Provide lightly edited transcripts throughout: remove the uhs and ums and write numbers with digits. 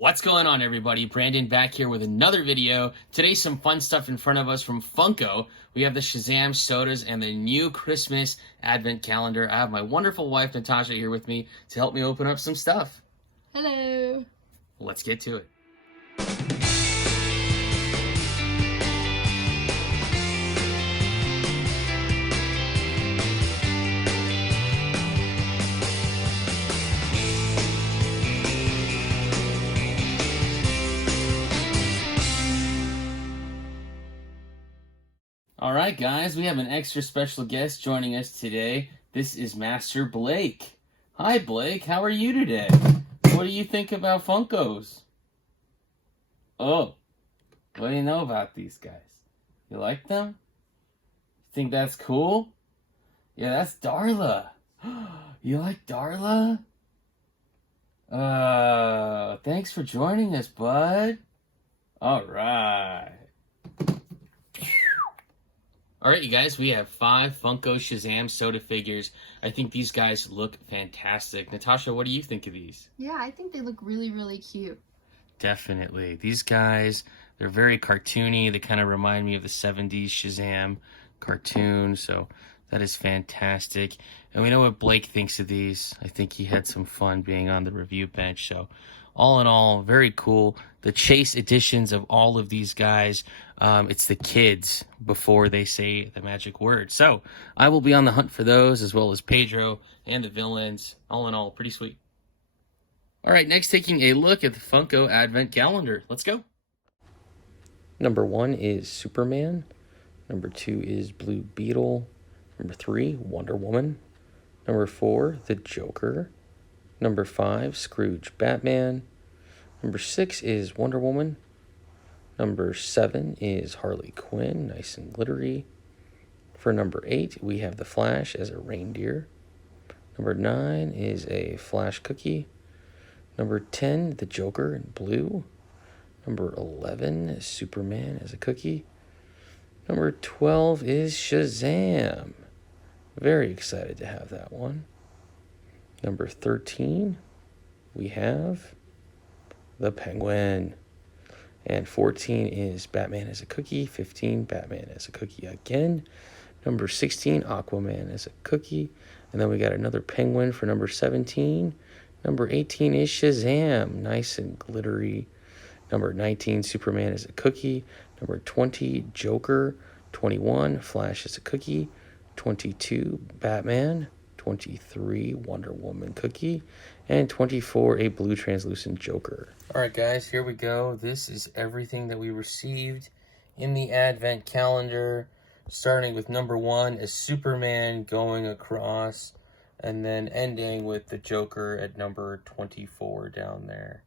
What's going on, everybody? Brandon back here with another video. Today, some fun stuff in front of us from Funko. We have the Shazam sodas and the new Christmas advent calendar. I have my wonderful wife, Natasha, here with me to help me open up some stuff. Hello. Let's get to it. All right, guys, we have an extra special guest joining us today. This is Master Blake. Hi, Blake. How are you today? What do you think about Funkos? Oh, what do you know about these guys? You like them? Think that's cool? Yeah, that's Darla. You like Darla? Thanks for joining us, bud. All right. All right, you guys, we have 5 Funko Shazam soda figures. I think these guys look fantastic. Natasha, what do you think of these? Yeah, I think they look really, really cute. Definitely. These guys, they're very cartoony. They kind of remind me of the 70s Shazam cartoon, so that is fantastic. And we know what Blake thinks of these. I think he had some fun being on the review bench, so all in all, very cool. The chase editions of all of these guys, it's the kids before they say the magic word. So I will be on the hunt for those, as well as Pedro and the villains. All in all, pretty sweet. All right, next taking a look at the Funko Advent Calendar. Let's go. Number 1 is Superman. Number 2 is Blue Beetle. Number 3, Wonder Woman. Number 4, the Joker. Number 5, Scrooge Batman. Number 6 is Wonder Woman. Number 7 is Harley Quinn, nice and glittery. For number 8, we have the Flash as a reindeer. Number 9 is a Flash cookie. Number 10, the Joker in blue. Number 11 is Superman as a cookie. Number 12 is Shazam. Very excited to have that one. Number 13, we have the Penguin. And 14 is Batman as a cookie. 15, Batman as a cookie again. Number 16, Aquaman as a cookie. And then we got another Penguin for number 17. Number 18 is Shazam, nice and glittery. Number 19, Superman as a cookie. Number 20, Joker. 21, Flash as a cookie. 22, Batman. 23, Wonder Woman cookie. And 24, a blue translucent Joker. All right, guys, here we go. This is everything that we received in the Advent Calendar, starting with number 1 is Superman going across, and then ending with the Joker at number 24 down there.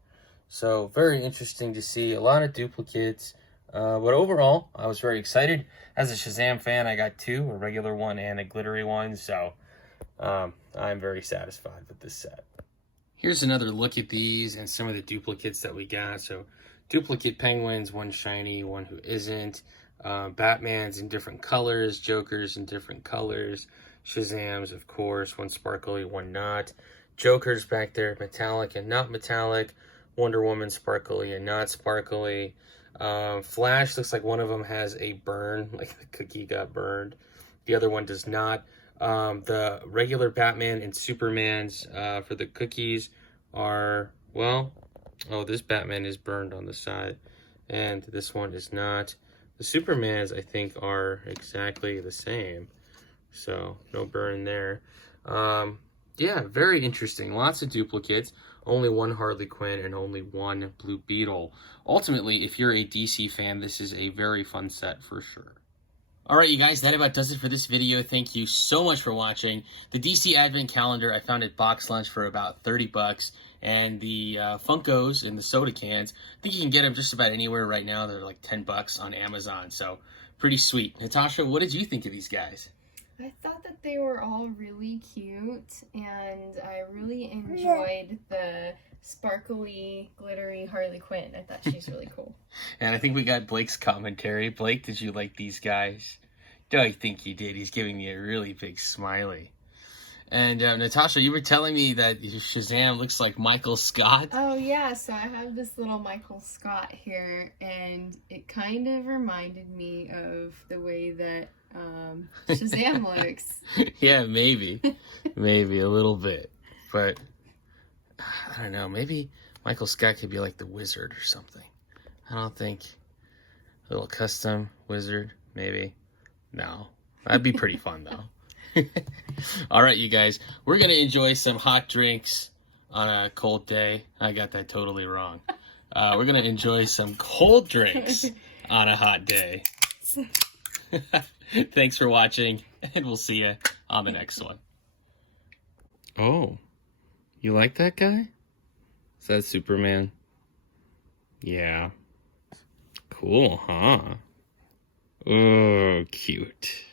So very interesting to see. A lot of duplicates, but overall, I was very excited. As a Shazam fan, I got 2, a regular one and a glittery one, so I'm very satisfied with this set. Here's another look at these and some of the duplicates that we got. So duplicate penguins, one shiny, one who isn't. Batman's in different colors, Joker's in different colors. Shazam's, of course, one sparkly, one not. Joker's back there, metallic and not metallic. Wonder Woman sparkly and not sparkly. Flash looks like one of them has a burn, like the cookie got burned. The other one does not. The regular Batman and Superman's for the cookies are, well, oh, this Batman is burned on the side, and this one is not. The Supermans, I think, are exactly the same, so no burn there. Yeah, very interesting. Lots of duplicates. Only one Harley Quinn and only one Blue Beetle. Ultimately, if you're a DC fan, this is a very fun set for sure. All right, you guys, that about does it for this video. Thank you so much for watching. The DC Advent Calendar I found at Box Lunch for about 30 bucks. And the Funkos and the soda cans, I think you can get them just about anywhere right now. They're like 10 bucks on Amazon, so pretty sweet. Natasha, what did you think of these guys? I thought that they were all really cute, and I really enjoyed the sparkly, glittery Harley Quinn. I thought she's really cool. And I think we got Blake's commentary. Blake, did you like these guys? I think you did. He's giving me a really big smiley. And Natasha, you were telling me that Shazam looks like Michael Scott. Oh yeah, so I have this little Michael Scott here, and it kind of reminded me of the way that Shazam looks. Yeah, maybe a little bit, but I don't know. Maybe Michael Scott could be like the wizard or something. I don't think a little custom wizard, maybe. No, that'd be pretty fun though. All right, you guys, we're gonna enjoy some hot drinks on a cold day. I got that totally wrong. We're gonna enjoy some cold drinks on a hot day. Thanks for watching, and we'll see you on the next one. Oh, you like that guy? Is that Superman? Yeah. Cool, huh? Oh, cute.